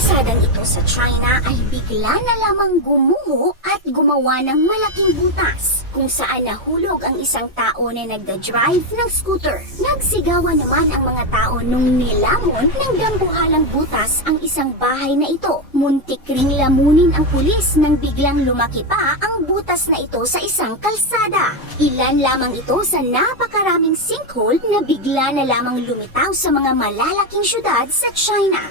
kalsadang ito sa China ay bigla na lamang gumuho at gumawa ng malaking butas kung saan nahulog ang isang tao na nagda-drive ng scooter. Nagsigawan naman ang mga tao nung nilamon ng dambuhalang butas ang isang bahay na ito. Muntik ring lamunin ang pulis nang biglang lumaki pa ang butas na ito sa isang kalsada. Ilan lamang ito sa napakaraming sinkhole na bigla na lamang lumitaw sa mga malalaking syudad sa China.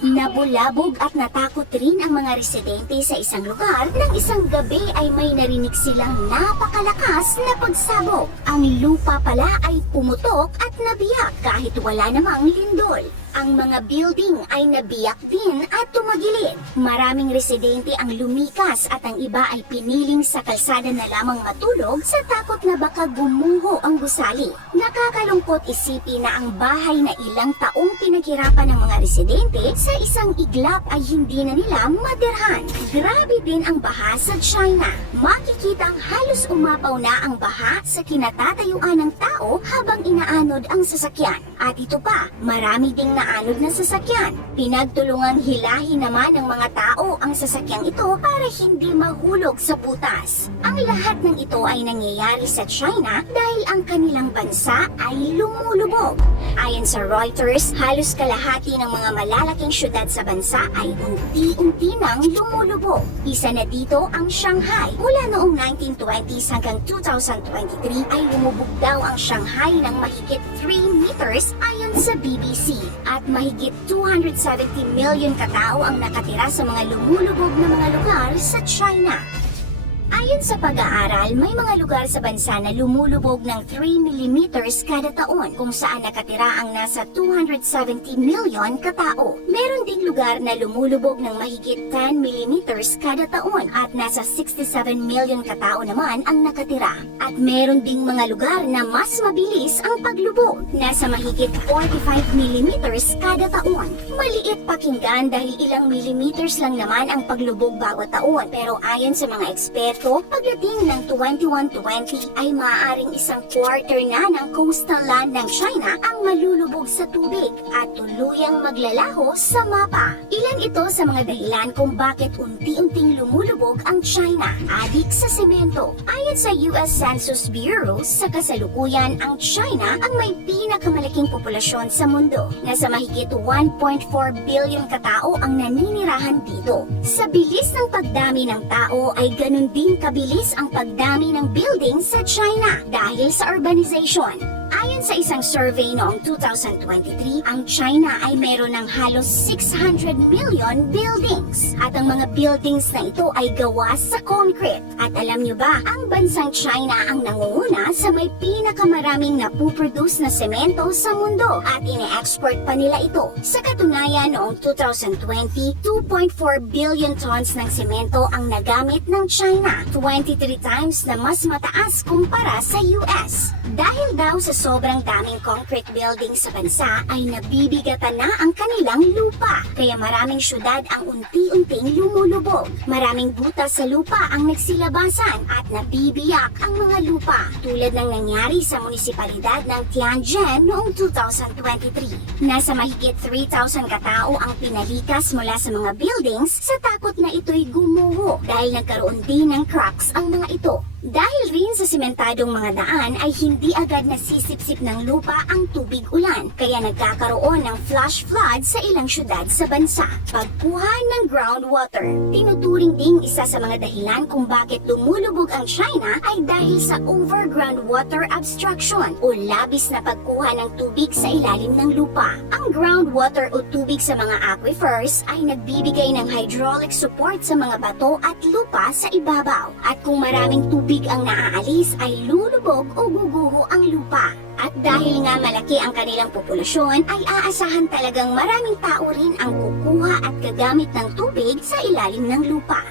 Nabulabog at natakot rin ang mga residente sa isang lugar nang isang gabi ay may narinig silang napakalakas na pagsabog. Ang lupa pala ay pumutok at nabiyak kahit wala namang lindol. Ang mga building ay nabiyak din at tumagilid. Maraming residente ang lumikas at ang iba ay piniling sa kalsada na lamang matulog sa takot na baka gumuho ang gusali. Nakakalungkot isipin na ang bahay na ilang taong pinaghirapan ng mga residente sa isang iglap ay hindi na nila matirhan. Grabe din ang baha sa China. Makikita ang halos umapaw na ang baha sa kinatatayuan ng tao habang inaanod ang sasakyan. At ito pa, marami ding naanod na sasakyan. Pinagtulungan hilahin naman ng mga tao ang sasakyang ito para hindi mahulog sa butas. Ang lahat ng ito ay nangyayari sa China dahil ang kanilang bansa ay lumulubog. Ayon sa Reuters, halos kalahati ng mga malalaking syudad sa bansa ay unti-unti nang lumulubog. Isa na dito ang Shanghai. Mula noong 1920s hanggang 2023 ay lumubog daw ang Shanghai ng mahigit 3 meters ayon sa BBC. At mahigit 270 million katao ang nakatira sa mga lumulubog na mga lugar sa China. Ayon sa pag-aaral, may mga lugar sa bansa na lumulubog ng 3 millimeters kada taon kung saan nakatira ang nasa 270 million katao. Meron ding lugar na lumulubog ng mahigit 10 millimeters kada taon at nasa 67 million katao naman ang nakatira. At meron ding mga lugar na mas mabilis ang paglubog, nasa mahigit 45 millimeters kada taon. Maliit pakinggan dahil ilang millimeters lang naman ang paglubog bawat taon, pero ayon sa mga eksperto, pagdating ng 2120 ay maaaring isang quarter na ng coastal land ng China ang malulubog sa tubig at tuluyang maglalaho sa mapa. Ilan ito sa mga dahilan kung bakit unti-unting lumulubog ang China. Adik sa semento. Ayon sa US Census Bureau, sa kasalukuyan ang China ang may pinakamalaking populasyon sa mundo. Nasa mahigit 1.4 billion katao ang naninirahan dito. Sa bilis ng pagdami ng tao ay ganun din kabilis ang pagdami ng building sa China dahil sa urbanization. Ayon sa isang survey noong 2023, ang China ay meron ng halos 600 million buildings. At ang mga buildings na ito ay gawa sa concrete. At alam nyo ba, ang bansang China ang nangunguna sa may pinakamaraming napuproduce na semento sa mundo at ine-export pa nila ito. Sa katunayan, noong 2020, 2.4 billion tons ng semento ang nagamit ng China, 23 times na mas mataas kumpara sa US. Dahil daw sa sobrang daming concrete buildings sa bansa ay nabibigatan na ang kanilang lupa. Kaya maraming syudad ang unti-unting lumulubog. Maraming butas sa lupa ang nagsilabasan at nabibiyak ang mga lupa. Tulad ng nangyari sa munisipalidad ng Tianjin noong 2023. Nasa mahigit 3,000 katao ang pinalikas mula sa mga buildings sa takot na ito'y gumuho dahil nagkaroon din ng cracks ang mga ito. Dahil rin sa simentadong mga daan ay hindi agad nasisipsip ng lupa ang tubig ulan, kaya nagkakaroon ng flash flood sa ilang syudad sa bansa. Pagkuha ng groundwater. Tinuturing ding isa sa mga dahilan kung bakit lumulubog ang China ay dahil sa overground water abstraction o labis na pagkuha ng tubig sa ilalim ng lupa. Ang groundwater o tubig sa mga aquifers ay nagbibigay ng hydraulic support sa mga bato at lupa sa ibabaw. At kung maraming tubig ang naaalis ay lulubog o guguho ang lupa. At dahil nga malaki ang kanilang populasyon, ay aasahan talagang maraming tao rin ang kukuha at gagamit ng tubig sa ilalim ng lupa.